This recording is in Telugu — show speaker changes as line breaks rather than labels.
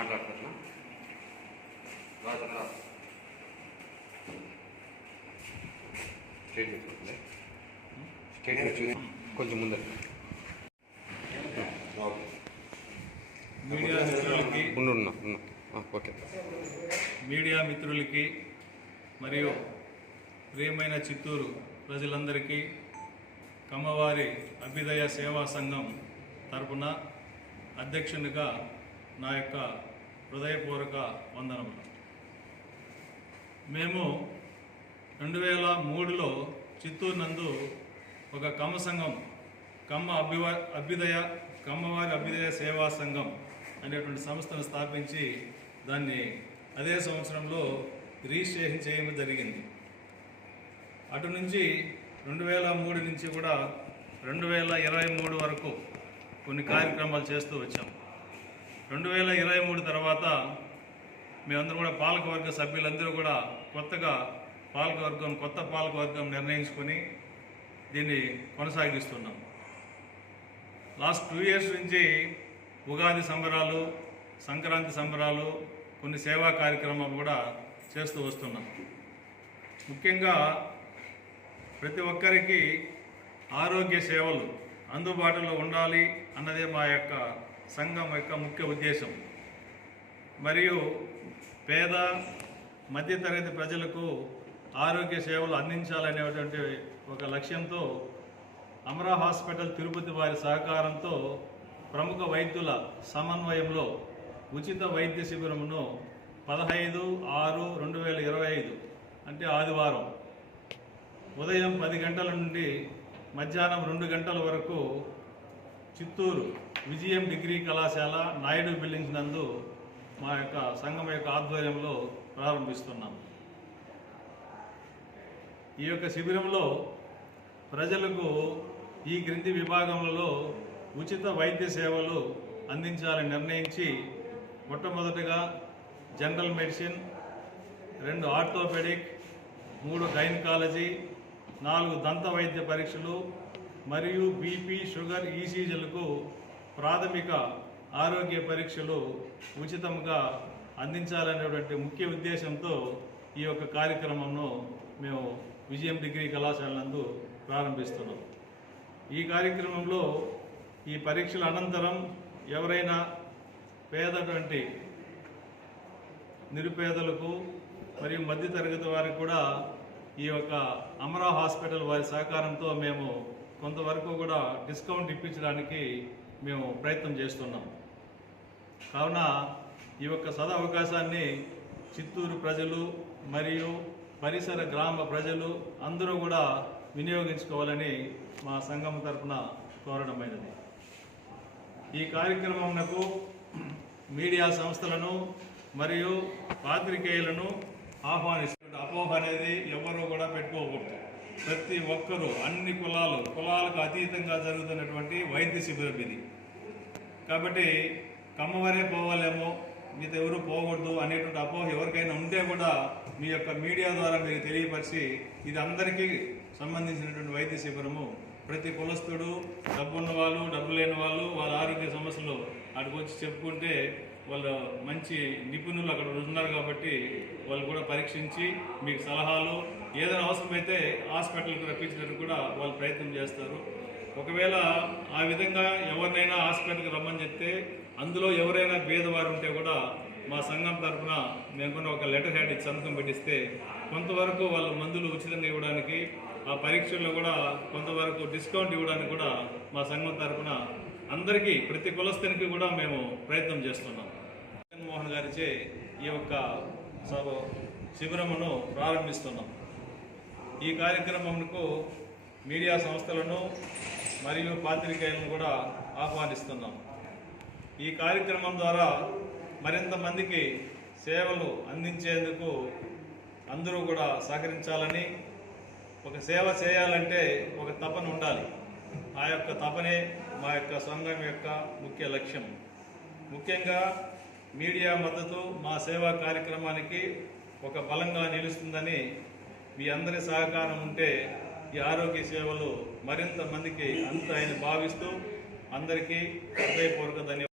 మాట్లాడుతున్నా స్టేట్ స్టేట్ తీసుకుంది కొంచెం ముందర.
మీడియా మిత్రులకి
ఉన్నా. ఉన్నా ఓకే.
మీడియా మిత్రులకి మరియు ప్రియమైన చిత్తూరు ప్రజలందరికీ కమ్మవారి అభ్యుదయ సేవా సంఘం తరపున అధ్యక్షునిగా నా యొక్క హృదయపూర్వక వందనములు. మేము రెండు వేల మూడులో చిత్తూరు నందు ఒక కమ్మ సంఘం కమ్మ అభ్యువ అభ్యుదయ కమ్మవారి అభ్యుదయ సేవా సంఘం అనేటువంటి సంస్థను స్థాపించి దాన్ని అదే సంవత్సరంలో రిజిస్ట్రేషన్ చేయడం జరిగింది. అటు నుంచి రెండు వేల మూడు నుంచి కూడా రెండు వేల ఇరవై మూడు వరకు కొన్ని కార్యక్రమాలు చేస్తూ వచ్చాము రెండు వేల ఇరవై మూడు తర్వాత మేమందరం కూడా పాలకవర్గ సభ్యులందరూ కూడా కొత్తగా పాలకవర్గం కొత్త పాలకవర్గం నిర్ణయించుకొని దీన్ని కొనసాగిస్తున్నాం. లాస్ట్ టూ ఇయర్స్ నుంచి ఉగాది సంబరాలు సంక్రాంతి సంబరాలు కొన్ని సేవా కార్యక్రమాలు కూడా చేస్తూ వస్తున్నాం. ముఖ్యంగా ప్రతి ఒక్కరికి ఆరోగ్య సేవలు అందుబాటులో ఉండాలి అన్నదే మా యొక్క సంఘం యొక్క ముఖ్య ఉద్దేశం. మరియు పేద మధ్యతరగతి ప్రజలకు ఆరోగ్య సేవలు అందించాలనేటువంటి ఒక లక్ష్యంతో అమరా హాస్పిటల్ తిరుపతి వారి సహకారంతో ప్రముఖ వైద్యుల సమన్వయంలో ఉచిత వైద్య శిబిరమును పదహైదు ఆరు రెండు వేల ఇరవై ఐదు అంటే ఆదివారం ఉదయం పది గంటల నుండి మధ్యాహ్నం రెండు గంటల వరకు చిత్తూరు విజయం డిగ్రీ కళాశాల నాయుడు బిల్డింగ్స్ నందు మా యొక్క సంఘం యొక్క ఆధ్వర్యంలో ప్రారంభిస్తున్నాం. ఈ యొక్క శిబిరంలో ప్రజలకు ఈ క్రింది విభాగంలో ఉచిత వైద్య సేవలు అందించాలని నిర్ణయించి మొట్టమొదటిగా జనరల్ మెడిసిన్ రెండు ఆర్థోపెడిక్ మూడు గైనకాలజీ నాలుగు దంత వైద్య పరీక్షలు మరియు బీపీ షుగర్ ఈసీజీలకు ప్రాథమిక ఆరోగ్య పరీక్షలు ఉచితంగా అందించాలనేటువంటి ముఖ్య ఉద్దేశంతో ఈ యొక్క కార్యక్రమంను మేము విజయం డిగ్రీ కళాశాల నందు ప్రారంభిస్తున్నాం. ఈ కార్యక్రమంలో ఈ పరీక్షల అనంతరం ఎవరైనా పేదటువంటి నిరుపేదలకు మరియు మధ్యతరగతి వారికి కూడా ఈ యొక్క అమరా హాస్పిటల్ వారి సహకారంతో మేము కొంతవరకు కూడా డిస్కౌంట్ ఇప్పించడానికి మేము ప్రయత్నం చేస్తున్నాం. కావున ఈ యొక్క సద అవకాశాన్ని చిత్తూరు ప్రజలు మరియు పరిసర గ్రామ ప్రజలు అందరూ కూడా వినియోగించుకోవాలని మా సంఘం తరఫున కోరడమైనది. ఈ కార్యక్రమంకు మీడియా సంస్థలను మరియు పాత్రికేయులను ఆహ్వానిస్తున్న అపోహ అనేది ఎవరూ కూడా పెట్టుకోకూడదు. ప్రతి ఒక్కరూ అన్ని కులాలు కులాలకు అతీతంగా జరుగుతున్నటువంటి వైద్య శిబిరం ఇది. కాబట్టి కమ్మవారే పోవాలేమో మీతో ఎవరు పోకూడదు అనేటువంటి అపోహ ఎవరికైనా ఉంటే కూడా మీ యొక్క మీడియా ద్వారా మీరు తెలియపరిచి ఇది అందరికీ సంబంధించినటువంటి వైద్య శిబిరము. ప్రతి కులస్తుడు డబ్బున్న వాళ్ళు డబ్బు లేని వాళ్ళు వాళ్ళ ఆరోగ్య సమస్యలు అక్కడికి వచ్చి చెప్పుకుంటే వాళ్ళు మంచి నిపుణులు అక్కడ ఉన్నారు కాబట్టి వాళ్ళు కూడా పరీక్షించి మీకు సలహాలు ఏదైనా అవసరమైతే హాస్పిటల్కి రప్పించడానికి కూడా వాళ్ళు ప్రయత్నం చేస్తారు. ఒకవేళ ఆ విధంగా ఎవరినైనా హాస్పిటల్కి రమ్మని చెప్తే అందులో ఎవరైనా భేదవారు ఉంటే కూడా మా సంఘం తరఫున మేము కూడా ఒక లెటర్ హ్యాండ్ ఇచ్చి సంతకం పెట్టిస్తే కొంతవరకు వాళ్ళ మందులు ఉచితంగా ఇవ్వడానికి ఆ పరీక్షల్లో కూడా కొంతవరకు డిస్కౌంట్ ఇవ్వడానికి కూడా మా సంఘం తరఫున అందరికీ ప్రతి కులస్థానికి కూడా మేము ప్రయత్నం చేస్తున్నాం. జగన్మోహన్ గారిచే ఈ యొక్క సభ శిబిరమును ప్రారంభిస్తున్నాం. ఈ కార్యక్రమంకు మీడియా సంస్థలను మరియు పాత్రికేయులను కూడా ఆహ్వానిస్తున్నాం. ఈ కార్యక్రమం ద్వారా మరింత మందికి సేవలు అందించేందుకు అందరూ కూడా సహకరించాలని ఒక సేవ చేయాలంటే ఒక తపన ఉండాలి. ఆ యొక్క తపనే మా యొక్క సంఘం యొక్క ముఖ్య లక్ష్యం. ముఖ్యంగా మీడియా మద్దతు మా సేవా కార్యక్రమానికి ఒక బలంగా నిలుస్తుందని మీ అందరి సహకారం ఉంటే ఈ ఆరోగ్య సేవలు మరింత మందికి అందుతాయని భావిస్తూ అందరికీ హృదయపూర్వక ధన్యవాదాలు.